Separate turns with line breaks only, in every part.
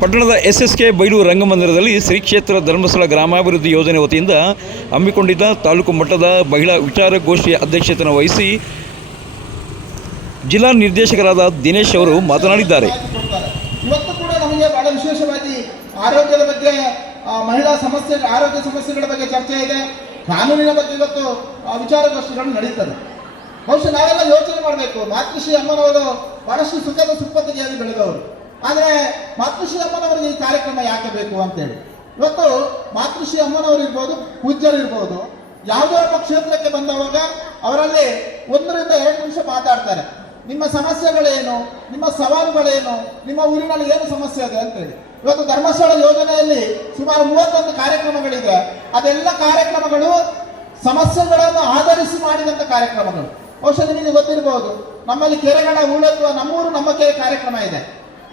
ಪಟ್ಟಣದ S S K ಬೈಲು ರಂಗಮಂದಿರದಲ್ಲಿ ಶ್ರೀ ಕ್ಷೇತ್ರ ಧರ್ಮಸ್ಥಳ ಗ್ರಾಮಾಭಿವೃದ್ಧಿ ಯೋಜನೆ ವತಿಯಿಂದ ಹಮ್ಮಿಕೊಂಡಿದ್ದ ತಾಲೂಕು ಮಟ್ಟದ ಮಹಿಳಾ ವಿಚಾರಗೋಷ್ಠಿಯ ಅಧ್ಯಕ್ಷತೆಯನ್ನು ವಹಿಸಿ ಜಿಲ್ಲಾ ನಿರ್ದೇಶಕರಾದ ದಿನೇಶ್ ಅವರು ಮಾತನಾಡಿದ್ದಾರೆ.
ಇವತ್ತು ಕೂಡ ನಮಗೆ ಬಹಳ ವಿಶೇಷವಾಗಿ ಆರೋಗ್ಯದ ಬಗ್ಗೆ ಮಹಿಳಾ ಸಮಸ್ಯೆ, ಆರೋಗ್ಯ ಸಮಸ್ಯೆಗಳ ಬಗ್ಗೆ ಚರ್ಚೆ ಇದೆ. ಕಾನೂನಿನ ಬಗ್ಗೆ ಇವತ್ತು ವಿಚಾರಗೋಷ್ಠಿಗಳು ನಡೀತದೆ. ಬಹುಶಃ ನಾವೆಲ್ಲ ಯೋಚನೆ ಮಾಡಬೇಕು. ಮಾತೃಶ್ರೀ ಅಮ್ಮನವರು ಬಹಳಷ್ಟು ಸುಖದ ಸುಪ್ಪತ್ತಿಗೆಯಲ್ಲಿ ಬೆಳೆದವರು. ಆದರೆ ಮಾತೃಶ್ರೀ ಅಮ್ಮನವರಿಗೆ ಈ ಕಾರ್ಯಕ್ರಮ ಯಾಕೆ ಬೇಕು ಅಂತೇಳಿ. ಇವತ್ತು ಮಾತೃಶ್ರೀ ಅಮ್ಮನವರು ಇರ್ಬೋದು, ಪೂಜ್ಯರು ಇರ್ಬೋದು, ಯಾವುದೋ ಒಬ್ಬ ಕ್ಷೇತ್ರಕ್ಕೆ ಬಂದವಾಗ ಅವರಲ್ಲಿ ಒಂದರಿಂದ ಎರಡು ನಿಮಿಷ ಮಾತಾಡ್ತಾರೆ. ನಿಮ್ಮ ಸಮಸ್ಯೆಗಳೇನು, ನಿಮ್ಮ ಸವಾಲುಗಳೇನು, ನಿಮ್ಮ ಊರಿನಲ್ಲಿ ಏನು ಸಮಸ್ಯೆ ಇದೆ ಅಂತೇಳಿ. ಇವತ್ತು ಧರ್ಮಸ್ಥಳ ಯೋಜನೆಯಲ್ಲಿ ಸುಮಾರು ಮೂವತ್ತೊಂದು ಕಾರ್ಯಕ್ರಮಗಳಿದೆ. ಅದೆಲ್ಲ ಕಾರ್ಯಕ್ರಮಗಳು ಸಮಸ್ಯೆಗಳನ್ನು ಆಧರಿಸಿ ಮಾಡಿದಂಥ ಕಾರ್ಯಕ್ರಮಗಳು. ಬಹುಶಃ ನಿಮಗೆ ಗೊತ್ತಿರಬಹುದು ನಮ್ಮಲ್ಲಿ ಕೆರೆಗಳ ಹೂಳೆತ್ತುವ ನಮ್ಮೂರು ನಮ್ಮ ಕೆರೆ ಕಾರ್ಯಕ್ರಮ ಇದೆ.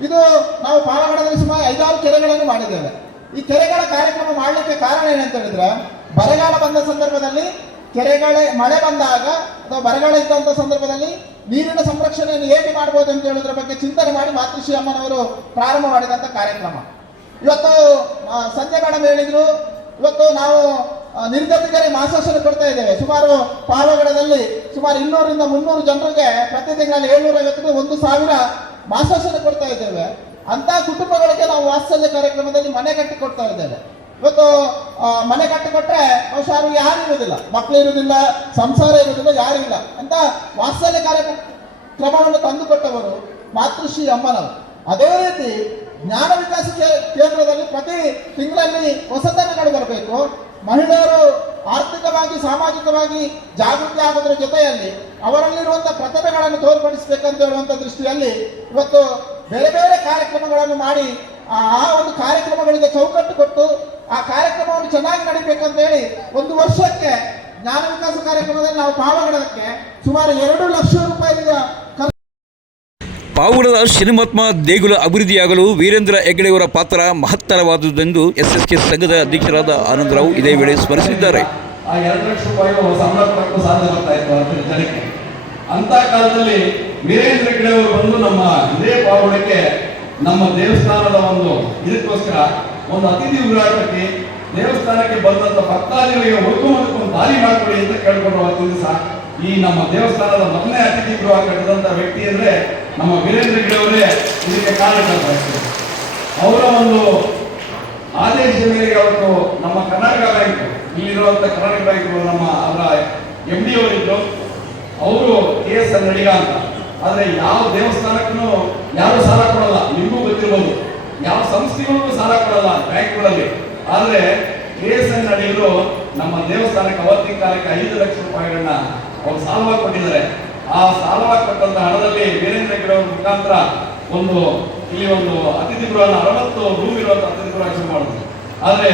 ಇದು ನಾವು ಪಾಲಗಡದಲ್ಲಿ ಸುಮಾರು ಐದಾರು ಕೆರೆಗಳನ್ನು ಮಾಡಿದ್ದೇವೆ. ಈ ಕೆರೆಗಳ ಕಾರ್ಯಕ್ರಮ ಮಾಡಲಿಕ್ಕೆ ಕಾರಣ ಏನಂತ ಹೇಳಿದ್ರೆ, ಬರಗಾಲ ಬಂದ ಸಂದರ್ಭದಲ್ಲಿ ಕೆರೆಗಳೇ, ಮಳೆ ಬಂದಾಗ ಅಥವಾ ಬರಗಾಲ ಇದ್ದಂಥ ಸಂದರ್ಭದಲ್ಲಿ ನೀರಿನ ಸಂರಕ್ಷಣೆಯನ್ನು ಹೇಗೆ ಮಾಡಬಹುದು ಅಂತ ಹೇಳೋದ್ರ ಬಗ್ಗೆ ಚಿಂತನೆ ಮಾಡಿ ಮಾತೃಶ್ರೀ ಅಮ್ಮನವರು ಪ್ರಾರಂಭ ಮಾಡಿದಂಥ ಕಾರ್ಯಕ್ರಮ. ಇವತ್ತು ಸಂಜೆ ಮೇಡಮ್ ಹೇಳಿದ್ರು, ಇವತ್ತು ನಾವು ನಿರ್ಗತಿಕರಿ ಮಾಸಾಶನ ಕೊಡ್ತಾ ಇದ್ದೇವೆ. ಸುಮಾರು ಪಾವಗಡದಲ್ಲಿ ಸುಮಾರು ಇನ್ನೂರಿಂದ ಮುನ್ನೂರು ಜನರಿಗೆ ಪ್ರತಿ ತಿಂಗಳಲ್ಲಿ ಏಳ್ನೂರ ಐವತ್ತು ಒಂದು ಸಾವಿರ ಮಾಸಾಶನ ಕೊಡ್ತಾ ಇದ್ದೇವೆ. ಅಂತ ಕುಟುಂಬಗಳಿಗೆ ನಾವು ವಾತ್ಸಲ್ಯ ಕಾರ್ಯಕ್ರಮದಲ್ಲಿ ಮನೆ ಕಟ್ಟಿ ಕೊಡ್ತಾ ಇದ್ದೇವೆ. ಇವತ್ತು ಮನೆ ಕಟ್ಟಿ ಕೊಟ್ರೆ ಬಹುಶಃ ಯಾರು ಇರುವುದಿಲ್ಲ. ಮಕ್ಕಳು ಇರುವುದಿಲ್ಲ, ಸಂಸಾರ ಇರುವುದಿಲ್ಲ, ಯಾರು ಇಲ್ಲ. ಅಂತ ವಾತ್ಸಲ್ಯ ಕಾರ್ಯಕ್ರಮವನ್ನು ತಂದು ತಂದುಕೊಟ್ಟವರು ಮಾತೃಶ್ರೀ ಅಮ್ಮನವರು. ಅದೇ ರೀತಿ ಜ್ಞಾನ ವಿಕಾಸ ಕೇಂದ್ರದಲ್ಲಿ ಪ್ರತಿ ತಿಂಗಳಲ್ಲಿ ಹೊಸತನಗಳು ಬರಬೇಕು. ಮಹಿಳೆಯರು ಆರ್ಥಿಕವಾಗಿ, ಸಾಮಾಜಿಕವಾಗಿ ಜಾಗೃತಿ ಆಗೋದ್ರ ಜೊತೆಯಲ್ಲಿ ಅವರಲ್ಲಿರುವಂತಹ ಪ್ರತಿಭೆಗಳನ್ನು ತೋರ್ಪಡಿಸಬೇಕಂತ ಹೇಳುವಂತ ದೃಷ್ಟಿಯಲ್ಲಿ ಇವತ್ತು ಬೇರೆ ಬೇರೆ ಕಾರ್ಯಕ್ರಮಗಳನ್ನು ಮಾಡಿ ಆ ಒಂದು ಕಾರ್ಯಕ್ರಮಗಳಿಗೆ ಚೌಕಟ್ಟು ಕೊಟ್ಟು ಆ ಕಾರ್ಯಕ್ರಮವನ್ನು ಚೆನ್ನಾಗಿ ನಡೀಬೇಕಂತ ಹೇಳಿ ಒಂದು ವರ್ಷಕ್ಕೆ ಜ್ಞಾನ ವಿಕಾಸ ಕಾರ್ಯಕ್ರಮದಲ್ಲಿ ನಾವು ಪಾವಗಡಕ್ಕೆ ಸುಮಾರು ಎರಡು ಲಕ್ಷ ಖರ್ಚು
ಪಾವಗಡದ ಶ್ರೀಮಾತ್ಮ ದೇಗುಲ ಅಭಿವೃದ್ಧಿಯಾಗಲು ವೀರೇಂದ್ರ ಹೆಗ್ಗಡೆಯವರ ಪಾತ್ರ ಮಹತ್ತರವಾದುದೆಂದು ಎಸ್ಎಸ್ಕೆ ಸಂಘದ ಅಧ್ಯಕ್ಷರಾದ ಆನಂದರಾವ್ ಇದೇ ವೇಳೆ ಸ್ಮರಿಸಿದ್ದಾರೆ.
ಅಂತ ಕಾಲದಲ್ಲಿ ವೀರೇಂದ್ರ ಹೆಗ್ಗಡೆಯವರು ಬಂದು ನಮ್ಮ ಇದೇ ಪಾವಗಡಕ್ಕೆ ನಮ್ಮ ದೇವಸ್ಥಾನದ ಒಂದು ಇದಕ್ಕೋಸ್ಕರ ಒಂದು ಅತಿಥಿ ಕಟ್ಟಿ ದೇವಸ್ಥಾನಕ್ಕೆ ಬಂದಂತ ಭಕ್ತಾದಿಗಳಿಗೆ ಉಳ್ಕೊಂಬದಕ್ಕೆ ಒಂದು ದಾರಿ ಮಾಡಿಕೊಡಿ ಅಂತ ಕೇಳ್ಕೊಂಡು ದಿವಸ. ಈ ನಮ್ಮ ದೇವಸ್ಥಾನದ ಮೊದಲನೇ ಅತಿಥಿ ಗೃಹ ಕಟ್ಟಿದಂತ ವ್ಯಕ್ತಿ ಅಂದ್ರೆ ನಮ್ಮ ವೀರೇಂದ್ರ ಅವರೇ ಇದಕ್ಕೆ ಕಾರಣಕರ್ತರಾಗ್ತಾರೆ ಅವರ ಒಂದು ಆದೇಶ ಮೇರೆಗೆ ಅವತ್ತು ನಮ್ಮ ಕರ್ನಾಟಕ ಬ್ಯಾಂಕ್ ಇಲ್ಲಿರುವಂಥ ಕರ್ನಾಟಕ ಬ್ಯಾಂಕ್ ನಮ್ಮ ಅವರ ಎಂ ಡಿ ಅವರಿದ್ದು ಅವರು ಕೆ ಎಸ್ ಎಲ್ ನಡಿಗ ಅಂತ. ಆದರೆ ಯಾವ ದೇವಸ್ಥಾನಕ್ಕೂ ಯಾರು ಸಾಲ ಕೊಡಲ್ಲ. ನಿಮಗೂ ಗೊತ್ತಿರ್ಬೋದು. ಯಾವ ಸಂಸ್ಥೆಗಳಿಗೂ ಸಾಲ ಕೊಡಲ್ಲ ಬ್ಯಾಂಕ್ಗಳಲ್ಲಿ. ಆದರೆ ಕೆ ಎಸ್ ಎಲ್ ನಡಿಗರು ನಮ್ಮ ದೇವಸ್ಥಾನಕ್ಕೆ ಅವತ್ತಿನ ಕಾಲಕ್ಕೆ ಐದು ಲಕ್ಷ ರೂಪಾಯಿಗಳನ್ನ ಅವ್ರು ಸಾಲವಾಗಿ ಕೊಟ್ಟಿದ್ದಾರೆ ಆ ಸಾಲವಾಗಿ ಕೊಟ್ಟಂತ ಹಣದಲ್ಲಿ ವೀರೇಂದ್ರ ಹೆಗ್ಗಡೆ ಅವ್ರ ಮುಖಾಂತರ ಒಂದು ಇಲ್ಲಿ ಒಂದು ಅತಿಥಿ ಗೃಹನ ಅರವತ್ತು ರೂಮ್ ಇರುವಂತ ಅತಿಥಿ ಗೃಹ ಶುರು ಮಾಡಿದ್ರು. ಆದ್ರೆ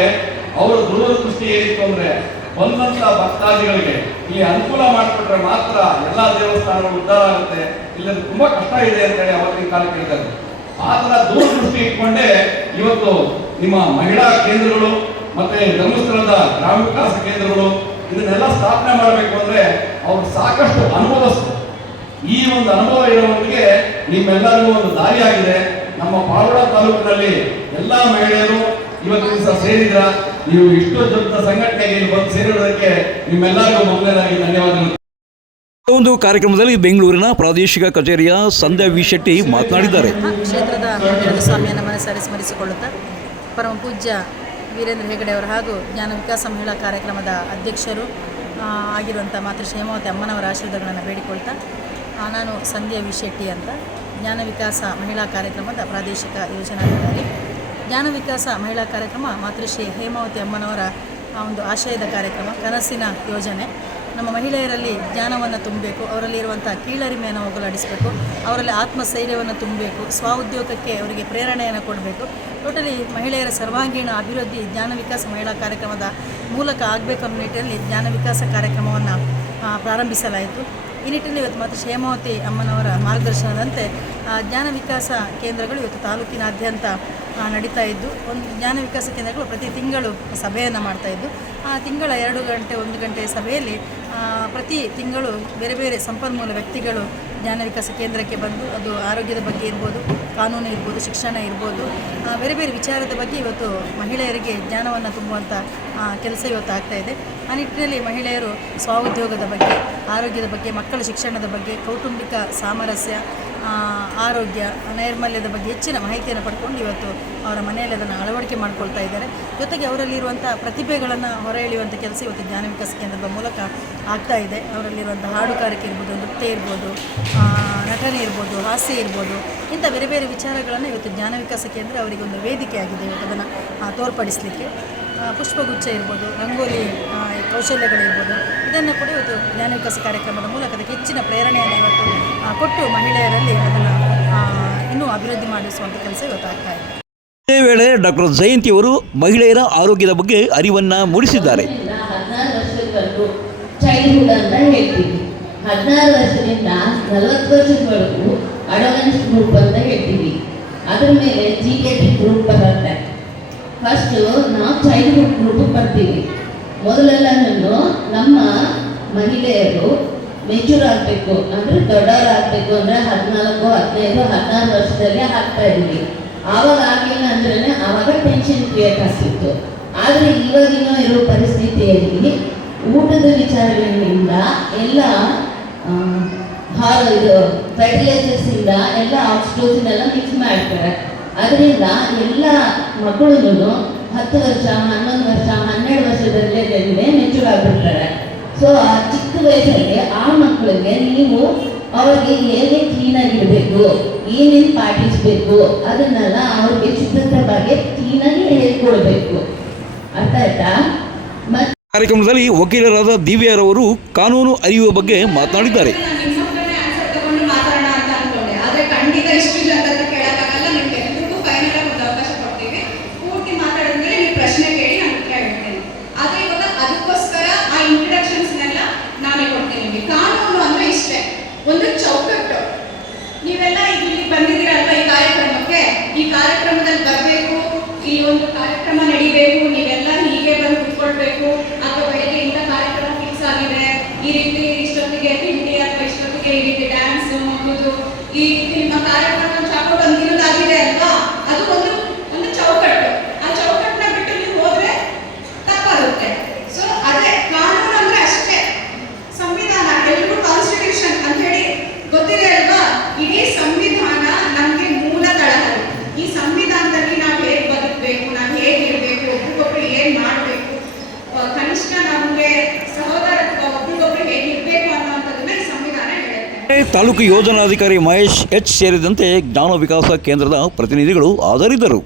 ಅವರ ದೂರದೃಷ್ಟಿ ಏನಿತ್ತು ಅಂದ್ರೆ ಬಂದಂತ ಭಕ್ತಾದಿಗಳಿಗೆ ಇಲ್ಲಿ ಅನುಕೂಲ ಮಾಡಿಕೊಟ್ರೆ ಮಾತ್ರ ಎಲ್ಲಾ ದೇವಸ್ಥಾನಗಳು ಉದ್ಧಾರ ಆಗುತ್ತೆ. ಇಲ್ಲದ್ರೆ ತುಂಬಾ ಕಷ್ಟ ಇದೆ ಅಂತ ಹೇಳಿ ಅವತ್ತಿನ ಕಾಲಕ್ಕೆ ಹೇಳ್ತಾರೆ ಆ ತರ ದೂರದೃಷ್ಟಿ ಇಟ್ಕೊಂಡೇ ಇವತ್ತು ನಿಮ್ಮ ಮಹಿಳಾ ಕೇಂದ್ರಗಳು ಮತ್ತೆ ಧರ್ಮಸ್ಥಳದ ಗ್ರಾಮ ವಿಕಾಸ ಕೇಂದ್ರಗಳು ಇದನ್ನೆಲ್ಲ ಸ್ಥಾಪನೆ ಮಾಡಬೇಕು ಅಂದ್ರೆ ಅವ್ರು ಸಾಕಷ್ಟು ಅನುಭವಸ್ಥರು ಈ ಒಂದು ಅನುಭವ ಇರೋವರಿಗೆ ನಿಮ್ಮೆಲ್ಲರಿಗೂ ಒಂದು ದಾರಿಯಾಗಿದೆ. ನಮ್ಮ ಪಾಲೋಡ ತಾಲೂಕಿನಲ್ಲಿ ಎಲ್ಲಾ ಮಹಿಳೆಯರು ಇವತ್ತಿನ ದಿವಸ ಸೇರಿದ್ರ. ನೀವು ಇಷ್ಟು ದೊಡ್ಡ ಸಂಘಟನೆಗೆ ಇಲ್ಲಿ ಬಂದು ಸೇರಿರೋದಕ್ಕೆ ನಿಮ್ಮೆಲ್ಲರಿಗೂ ಮೊದಲನೇದಾಗಿ ಧನ್ಯವಾದಗಳು.
ಒಂದು ಕಾರ್ಯಕ್ರಮದಲ್ಲಿ ಬೆಂಗಳೂರಿನ ಪ್ರಾದೇಶಿಕ ಕಚೇರಿಯ ಸಂಧ್ಯಾ ವಿ ಶೆಟ್ಟಿ ಮಾತನಾಡಿದ್ದಾರೆ.
ಕ್ಷೇತ್ರದ ಸ್ವಾಮಿಯನ್ನು ಮನಸ್ಸಾರೆ ಸ್ಮರಿಸಿಕೊಳ್ಳುತ್ತಾ ಪರಮ ಪೂಜ್ಯ ವೀರೇಂದ್ರ ಹೆಗಡೆ ಅವರು ಹಾಗೂ ಜ್ಞಾನ ವಿಕಾಸ ಮಹಿಳಾ ಕಾರ್ಯಕ್ರಮದ ಅಧ್ಯಕ್ಷರು ಆಗಿರುವಂಥ ಮಾತೃ ಹೇಮಾವತಿ ಅಮ್ಮನವರ ಆಶೀರ್ವಾದಗಳನ್ನು ಬೇಡಿಕೊಳ್ತಾ ನಾನು ಸಂಧ್ಯಾ ವಿಶೆಟ್ಟಿ ಅಂತ ಜ್ಞಾನ ವಿಕಾಸ ಮಹಿಳಾ ಕಾರ್ಯಕ್ರಮದ ಪ್ರಾದೇಶಿಕ ಯೋಜನಾಧಿಕಾರಿ. ಜ್ಞಾನ ವಿಕಾಸ ಮಹಿಳಾ ಕಾರ್ಯಕ್ರಮ ಮಾತೃಶ್ರೀ ಹೇಮಾವತಿ ಅಮ್ಮನವರ ಆ ಒಂದು ಆಶಯದ ಕಾರ್ಯಕ್ರಮ, ಕನಸಿನ ಯೋಜನೆ. ನಮ್ಮ ಮಹಿಳೆಯರಲ್ಲಿ ಜ್ಞಾನವನ್ನು ತುಂಬಬೇಕು ಅವರಲ್ಲಿರುವಂಥ ಕೀಳರಿಮೆಯನ್ನು ಹೋಗಲಾಡಿಸಬೇಕು, ಅವರಲ್ಲಿ ಆತ್ಮಸ್ಥೈರ್ಯವನ್ನು ತುಂಬಬೇಕು, ಸ್ವಉದ್ಯೋಗಕ್ಕೆ ಅವರಿಗೆ ಪ್ರೇರಣೆಯನ್ನು ಕೊಡಬೇಕು. ಟೋಟಲಿ ಮಹಿಳೆಯರ ಸರ್ವಾಂಗೀಣ ಅಭಿವೃದ್ಧಿ ಜ್ಞಾನ ವಿಕಾಸ ಮಹಿಳಾ ಕಾರ್ಯಕ್ರಮದ ಮೂಲಕ ಆಗಬೇಕು ಅನ್ನೋ ನಿಟ್ಟಿನಲ್ಲಿ ಜ್ಞಾನ ವಿಕಾಸ ಕಾರ್ಯಕ್ರಮವನ್ನು ಪ್ರಾರಂಭಿಸಲಾಯಿತು. ಈ ನಿಟ್ಟಿನಲ್ಲಿ ಇವತ್ತು ಮತ್ತು ಹೇಮಾವತಿ ಅಮ್ಮನವರ ಮಾರ್ಗದರ್ಶನದಂತೆ ಜ್ಞಾನ ವಿಕಾಸ ಕೇಂದ್ರಗಳು ಇವತ್ತು ತಾಲೂಕಿನಾದ್ಯಂತ ನಡೀತಾ ಇದ್ದು, ಒಂದು ಜ್ಞಾನ ವಿಕಾಸ ಕೇಂದ್ರಗಳು ಪ್ರತಿ ತಿಂಗಳು ಸಭೆಯನ್ನು ಮಾಡ್ತಾ ಇದ್ದು, ಆ ತಿಂಗಳ ಎರಡು ಗಂಟೆ, ಒಂದು ಗಂಟೆ ಸಭೆಯಲ್ಲಿ ಪ್ರತಿ ತಿಂಗಳು ಬೇರೆ ಬೇರೆ ಸಂಪನ್ಮೂಲ ವ್ಯಕ್ತಿಗಳು ಜ್ಞಾನ ವಿಕಾಸ ಕೇಂದ್ರಕ್ಕೆ ಬಂದು ಅದು ಆರೋಗ್ಯದ ಬಗ್ಗೆ ಇರ್ಬೋದು, ಕಾನೂನು ಇರ್ಬೋದು, ಶಿಕ್ಷಣ ಇರ್ಬೋದು ಬೇರೆ ಬೇರೆ ವಿಚಾರದ ಬಗ್ಗೆ ಇವತ್ತು ಮಹಿಳೆಯರಿಗೆ ಜ್ಞಾನವನ್ನು ತುಂಬುವಂಥ ಕೆಲಸ ಇವತ್ತು ಆಗ್ತಾ ಇದೆ. ಆ ನಿಟ್ಟಿನಲ್ಲಿ ಮಹಿಳೆಯರು ಸ್ವಉದ್ಯೋಗದ ಬಗ್ಗೆ, ಆರೋಗ್ಯದ ಬಗ್ಗೆ, ಮಕ್ಕಳ ಶಿಕ್ಷಣದ ಬಗ್ಗೆ ಕೌಟುಂಬಿಕ ಸಾಮರಸ್ಯ ಆರೋಗ್ಯ, ನೈರ್ಮಲ್ಯದ ಬಗ್ಗೆ ಹೆಚ್ಚಿನ ಮಾಹಿತಿಯನ್ನು ಪಡ್ಕೊಂಡು ಇವತ್ತು ಅವರ ಮನೆಯಲ್ಲಿ ಅದನ್ನು ಅಳವಡಿಕೆ ಮಾಡ್ಕೊಳ್ತಾ ಇದ್ದಾರೆ. ಜೊತೆಗೆ ಅವರಲ್ಲಿರುವಂಥ ಪ್ರತಿಭೆಗಳನ್ನು ಹೊರ ಎಳೆಯುವಂಥ ಕೆಲಸ ಇವತ್ತು ಜ್ಞಾನ ವಿಕಾಸ ಕೇಂದ್ರದ ಮೂಲಕ ಆಗ್ತಾ ಇದೆ. ಅವರಲ್ಲಿರುವಂಥ ಹಾಡುಗಾರಿಕೆ ಇರ್ಬೋದು, ನೃತ್ಯ ಇರ್ಬೋದು ನಟನೆ ಇರ್ಬೋದು ಹಾಸ್ಯ ಇರ್ಬೋದು ಇಂಥ ಬೇರೆ ಬೇರೆ ವಿಚಾರಗಳನ್ನು ಇವತ್ತು ಜ್ಞಾನ ವಿಕಾಸ ಕೇಂದ್ರ ಅವರಿಗೆ ಒಂದು ವೇದಿಕೆ ಆಗಿದೆ. ಇವತ್ತು ಅದನ್ನು ತೋರ್ಪಡಿಸಲಿಕ್ಕೆ. ಪುಷ್ಪಗುಚ್ಛ ಇರ್ಬೋದು ರಂಗೋಲಿ ಕೌಶಲ್ಯಗಳಿರ್ಬೋದು ಇದನ್ನು ಕೂಡ ಇವತ್ತು ಜ್ಞಾನ ವಿಕಾಸ ಕಾರ್ಯಕ್ರಮದ ಮೂಲಕ ಅದಕ್ಕೆ ಹೆಚ್ಚಿನ ಪ್ರೇರಣೆಯನ್ನು ಇವತ್ತು ಆ, ಕೊಟ್ಟು ಮಹಿಳೆಯರಲ್ಲಿ ಅದನ್ನು ಇನ್ನೂ ಅಭಿವೃದ್ಧಿ ಮಾಡಿಸುವಂಥ ಕೆಲಸ ಇವತ್ತು ಆಗ್ತಾ ಇದೆ.
ಇದೇ ವೇಳೆ ಡಾಕ್ಟರ್ ಜಯಂತಿಯವರು ಮಹಿಳೆಯರ ಆರೋಗ್ಯದ ಬಗ್ಗೆ ಅರಿವನ್ನು ಮೂಡಿಸಿದ್ದಾರೆ.
ಹೇಳ್ತೀವಿ ಹದಿನಾರು ವರ್ಷದಿಂದ ನಲವತ್ತು ವರ್ಷದವರೆಗೂ ಅಡವೆನ್ಸ್ ಗ್ರೂಪ್ ಅಂತ ಹೇಳ್ತೀವಿ. ಅದ್ರ ಮೇಲೆ ಜಿ ಕೆ ಟಿ ಗ್ರೂಪ್ ಬರುತ್ತೆ. ಫಸ್ಟು ನಾವು ಚೈಲ್ಡ್ಹುಡ್ ಗ್ರೂಪ್ ಬರ್ತೀವಿ. ನಾನು ನಮ್ಮ ಮಹಿಳೆಯರು ಮೆಚೂರ್ ಆಗಬೇಕು, ಅಂದರೆ ದೊಡ್ಡವರಾಗಬೇಕು, ಅಂದರೆ ಹದಿನಾಲ್ಕು, ಹದಿನೈದು, ಹದಿನಾರು ವರ್ಷದಲ್ಲಿ ಆಗ್ತಾ ಇದ್ದೀವಿ. ಆವಾಗ ಆಗಿಲ್ಲ ಅಂದ್ರೆ ಆವಾಗ ಟೆನ್ಷನ್ ಕ್ರಿಯೇಟ್ ಆಗ್ತಿತ್ತು. ಆದರೆ ಇವಾಗಿನ ಇರೋ ಪರಿಸ್ಥಿತಿಯಲ್ಲಿ ಊಟದ ವಿಚಾರಗಳಿಂದ ಎಲ್ಲ ಹಾಲು ಇದು ಫರ್ಟಿಲೈಸರ್ಸ್ ಇಂದ ಎಲ್ಲ ಆಕ್ಸಿಟೋಸಿನ್ ಎಲ್ಲ ಮಿಕ್ಸ್ ಮಾಡ್ತಾರೆ. ಅದರಿಂದ ಎಲ್ಲ ಮಕ್ಕಳುಗಳು ಹತ್ತು ವರ್ಷ, ಹನ್ನೊಂದು ವರ್ಷ, ಹನ್ನೆರಡು ವರ್ಷದಲ್ಲೇ ಮೆಚೂರ್ ಸೊ ಆ ಚಿಕ್ಕ ವಯಸ್ಸಲ್ಲಿ ಆ ಮಕ್ಕಳಿಗೆ ನೀವು ಅವ್ರಿಗೆ ಏನೇ ಕ್ಲೀನಾಗಿರಬೇಕು ಏನೇನು ಪಾಟಿಸ್ಬೇಕು, ಅದನ್ನೆಲ್ಲ ಅವ್ರಿಗೆ ಬಗ್ಗೆ ಕ್ಲೀನಾಗಿ ಹೇಳ್ಕೊಡ್ಬೇಕು. ಅರ್ಥ ಆಯ್ತಾ?
ಕಾರ್ಯಕ್ರಮದಲ್ಲಿ ವಕೀಲರಾದ ದಿವ್ಯಾರವರು ಕಾನೂನು ಅರಿಯುವ ಬಗ್ಗೆ ಮಾತನಾಡಿದ್ದಾರೆ.
ನಾನು ಕಾರ್ಯಕ್ರಮದಲ್ಲಿ ಬರಬೇಕು ಈ ಒಂದು ಕಾರ್ಯಕ್ರಮ ನಡೀಬೇಕು ಜನರ ಕೇಳಕ್ಕಾಗಲ್ಲ ನಿಮ್ಗೆ ಎಲ್ರಿಗೂ ಫೈನಲ್ ಆಗಿ ಒಂದು ಅವಕಾಶ ಕೊಡ್ತೀವಿ ಪೂರ್ತಿ ಮಾತಾಡಿದ್ಮೇಲೆ ನೀವು ಪ್ರಶ್ನೆ ಕೇಳಿ ನಾನು ಉತ್ತರ ಹೇಳ್ತೇನೆ ಆದ್ರೆ ಇವಾಗ ಅದಕ್ಕೋಸ್ಕರ ಆ ಇಂಟ್ರಡಕ್ಷನ್ಸ್ನೆಲ್ಲ ನಾನೇ ಕೊಡ್ತೀನಿ ನಿಮಗೆ ಕಾನೂನು ಅಂದ್ರೆ ಇಷ್ಟೇ ಒಂದು ಚೌಕಟ್ಟು ನೀವೆಲ್ಲ ಈಗ ಇಲ್ಲಿ ಬಂದಿದ್ದೀರಲ್ವಾ ಈ ಕಾರ್ಯಕ್ರಮಕ್ಕೆ ಈ ಕಾರ್ಯಕ್ರಮದಲ್ಲಿ ಬರಬೇಕು ಈ ಒಂದು ಕಾರ್ಯಕ್ರಮ ನಡಿಬೇಕು ನೀವೆಲ್ಲ ಹೀಗೆ ಬಂದು ಕುತ್ಕೊಳ್ಬೇಕು ಅಥವಾ ಬೆಳಗ್ಗೆ ಇಂಥ ಕಾರ್ಯಕ್ರಮ ಫಿಕ್ಸ್ ಆಗಿದೆ ಈ ರೀತಿ ಇಷ್ಟೊತ್ತಿಗೆ ತಿಂಡಿ ಅಥವಾ ಇಷ್ಟೊತ್ತಿಗೆ ಈ ರೀತಿ ಡ್ಯಾನ್ಸ್ ಇದು ಈ ರೀತಿ ನಿಮ್ಮ ಕಾರ್ಯಕ್ರಮ ಚಾಕೋಟ್ ಅಂತಿರೋದಾಗಿದೆ ಅಲ್ವಾ ಅದು ಒಂದು ಒಂದು ಚೌಕಟ್ಟು ಆ ಚೌಕಟ್ಟನ್ನ ಬಿಟ್ಟು ನೀವು ಹೋದ್ರೆ ತಪ್ಪಾಗುತ್ತೆ ಸೊ ಅದೇ ಕಾನೂನು ಅಂದ್ರೆ ಅಷ್ಟೇ ಸಂವಿಧಾನ ಎಲ್ರಿಗೂ ಕಾನ್ಸ್ಟಿಟ್ಯೂಷನ್ ಅಂತ ಹೇಳಿ ಗೊತ್ತಿದೆ ಅಲ್ವಾ ಇಡೀ ಸಂವಿಧಾನ ನಮ್ಗೆ ಮೂಲ ತಳಹದಿ ಈ ಸಂವಿಧಾನದಲ್ಲಿ ನಾವು ಹೇಗೆ ಬದುಕಬೇಕು ನಾವು ಹೇಗೆ ಇರಬೇಕು ಒಬ್ರಿಗೊಬ್ರು ಏನ್ ಮಾಡಬೇಕು ಕನಿಷ್ಠ ನಮ್ಗೆ ಸಹೋದರತ್ವ ಒಬ್ರಿಗೊಬ್ರು ಹೇಗೆ ಇರಬೇಕು ಅನ್ನೋಂಥದ್ದನ್ನ ಈ ಸಂವಿಧಾನ ಹೇಳುತ್ತೆ
ತಾಲೂಕು ಯೋಜನಾಧಿಕಾರಿ ಮಹೇಶ್ ಎಚ್ ಸೇರಿದಂತೆ ಜ್ಞಾನ ವಿಕಾಸ ಕೇಂದ್ರದ ಪ್ರತಿನಿಧಿಗಳು ಹಾಜರಿದ್ದರು.